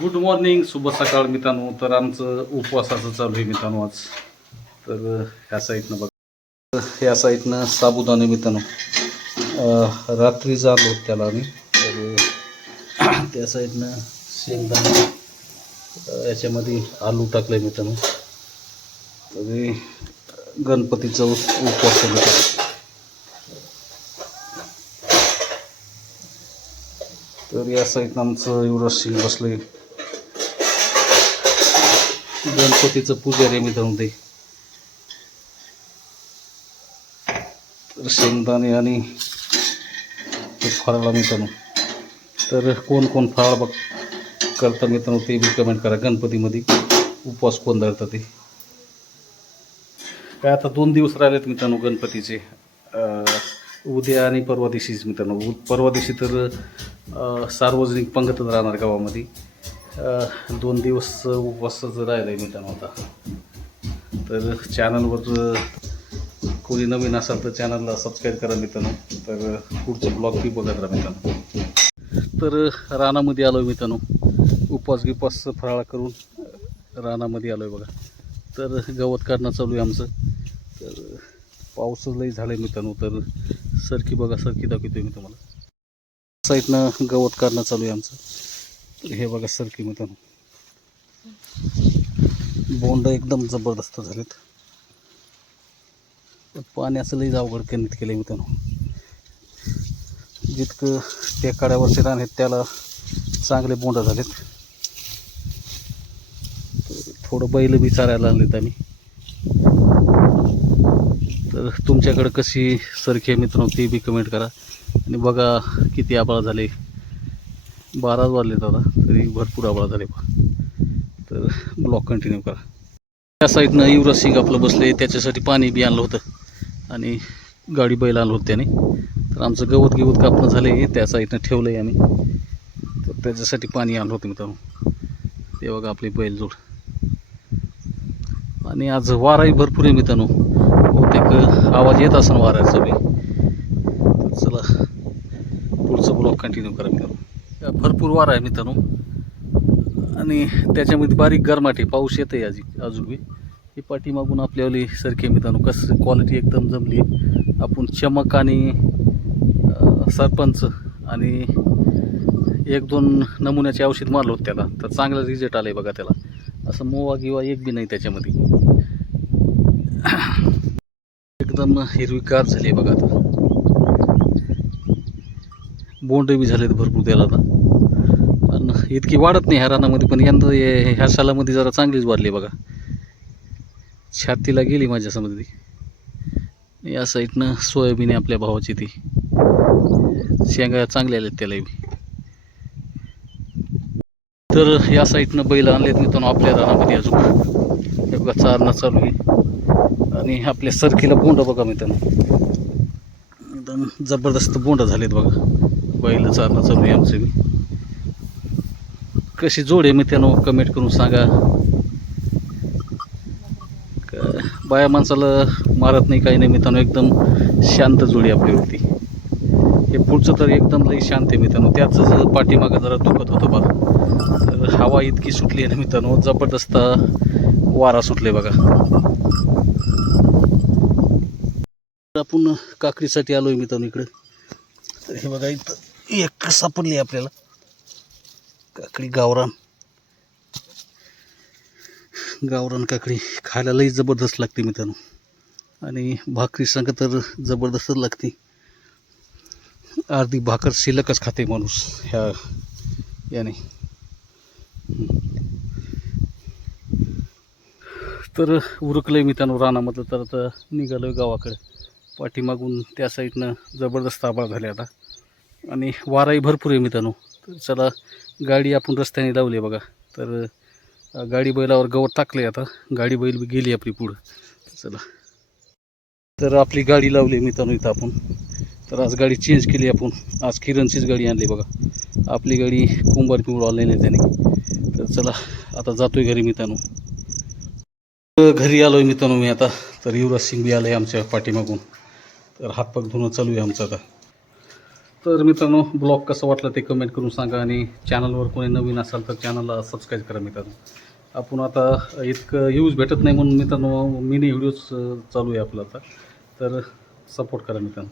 Good morning शुभ सकाळ मित्रांनो. तर आमचं उपवासाचं चालू आहे मित्रांनो आज. तर ह्या साईडनं बघा. ह्या साईडनं साबुदाणे मित्रांनो. रात्री झालो त्याला आम्ही. तर त्या साईडनं शेंगदाणे याच्यामध्ये आलू टाकले मित्रांनो. तर हे गणपतीचं उपवास आहे मित्रांनो. तर या साईडनं आमचं युवराज सिंग बसले गणपतीचं पुजारी मी धरून दे. तर शेंगदाणे आणि ते फराळा मित्रांनो तर कोण कोण फराळ बघ करता मित्रांनो ते बी कमेंट करा. गणपतीमध्ये उपवास कोण धरतात ते? काय आता दोन दिवस राहिलेत मित्रांनो गणपतीचे. उद्या आणि परवा दिवशीच मित्रांनो. उ- परवा दिवशी तर सार्वजनिक पंगतच राहणार गावामध्ये. दोन दिवस उपवासाचं राहिलं आहे मित्रांनो आता. तर चॅनलवर कोणी नवीन असाल तर चॅनलला सबस्क्राईब करा मित्रांनो. तर पुढचं ब्लॉग बी बघत राहा मित्रांनो. तर रानामध्ये आलो आहे मित्रांनो. उपवास गिपास फराळा करून रानामध्ये आलो आहे बघा. तर गवत काढणं चालू आहे आमचं. तर पाऊस लई झालं आहे मित्रांनो. तर सरकी बघा सरकी दाखवतो मी तुम्हाला. साईडनं गवत काढणं चालू आहे आमचं. हे बघा सरकी किंमत बोंड एकदम जबरदस्त झालेत. पाण्याचं लई अवघड केंद्रित केलं मित्रांनो. जितकं टेकाड्यावरचे रान आहेत त्याला चांगले बोंड झालेत. थोडं बैल बी चारायला आणलेत आम्ही. तर तुमच्याकडं कशी सरकी आहे मित्रांनो ती बी कमेंट करा. आणि बघा किती आबाळ झाले. बाराच वाजले दादा तरी भरपूर आवाज झाले तर ब्लॉक कंटिन्यू करा. त्या साईडनं युवराज सिंग आपलं बसले त्याच्यासाठी पाणी बी आणलं होतं. आणि गाडी बैल आणलं होतं त्याने. तर आमचं गवत गिवत कापणं झाले त्या साईडनं ठेवलं आहे आम्ही. तर त्याच्यासाठी पाणी आणलं होतं मित्रांनो. ते बघा आपली बैलजोड आणि आज वाराही भरपूर आहे मित्रांनो. बहुतेक आवाज येत असेल वाऱ्याचा बी. तर चला पुढचं ब्लॉक कंटिन्यू करा मित्रांनो. भरपूर वारा आहे मित्रांनो. आणि त्याच्यामध्ये बारीक गरमाट आहे पाऊस येत आहे अजून अजून बी. ही पाठीमागून आपल्यावाली सारखी मित्रांनो. कसं क्वालिटी एकदम जमली आहे. आपण चमक आणि सरपंच आणि एक दोन नमुन्याचे औषध मारलं होतं त्याला. तर चांगला रिझल्ट आला आहे बघा त्याला. असं मोवा किंवा एक बी नाही त्याच्यामध्ये. एकदम हिरवीगार झाली आहे बघा आता. बोंड बी झालेत भरपूर त्याला आता आणि इतकी वाढत नाही ह्या रानामध्ये पण यंदा ह्या सालामध्ये जरा चांगलीच वाढली बघा. छातीला गेली माझ्या समजली या साईडनं सोयाबीन आहे आपल्या भावाची ती. शेंगा चांगल्या आल्यात त्यालाही तर या साईडनं बैल आणलेत मित्रांनो आपल्या रानामध्ये अजून. हे बघा चारणं चालू आहे. आणि आपल्या सरकीला बोंड बघा मित्रांनो. एकदम जबरदस्त बोंड झालेत बघा. बैल चारणं चालू आहे आमचं बी. कशी जोड आहे मित्रांनो कमेंट करून सांगा. बाया माणसाला मारत नाही काही नाही मित्रांनो एकदम शांत जोडी आपल्यावरती. हे पुढचं तर एकदम लई शांत आहे मित्रांनो. त्याच पाठीमागं जरा दुखत होतं बघा. तर हवा इतकी सुटली आहे ना मित्रांनो जबरदस्त वारा सुटले बघा. तर आपण काकडीसाठी आलो आहे मित्रांनो इकडं. तर हे बघा इथं. एक सापडली आपल्याला. काकडी गावरान. गावरान काकडी खायला लई जबरदस्त लागते मित्रांनो. आणि भाकरी संग तर जबरदस्तच लागते. अर्धी भाकर शिल्लकच खाते माणूस ह्या याने. तर उरकलं मित्रांनो रानामधलं तर आता निघालो आहे गावाकडे. पाठीमागून त्या साईडनं जबरदस्त आबाळ झाले आता. आणि वाराही भरपूर आहे मित्रांनो. तर चला गाडी आपण रस्त्याने लावली आहे बघा. तर गाडी बैलावर गवत टाकलं आहे आता. गाडी बैल बी गेली आपली पुढं. चला. तर आपली गाडी लावली आहे मित्रांनो इथं आपण. तर आज गाडी चेंज केली आपण. आज किरणचीच गाडी आणली बघा. आपली गाडी कुंभार पिवळ आलेली आहे त्याने. तर चला आता जातोय घरी मित्रांनो. घरी आलो आहे मित्रांनो मी आता. तर युवराज सिंग बी आलं आहे आमच्या पाठीमागून. तर हातपाक धुणं चालू आहे आमचं आता. तर मित्रांनो ब्लॉग कसं वाटलं ते कमेंट करून सांगा आणि चॅनलवर कोणी नवीन असाल तर चॅनलला सबस्क्राईब करा मित्रांनो. आपण आता इतकं यूज भेटत नाही म्हणून मित्रांनो मिनी व्हिडिओज चालू आहे आपलं आता. तर सपोर्ट करा मित्रांनो.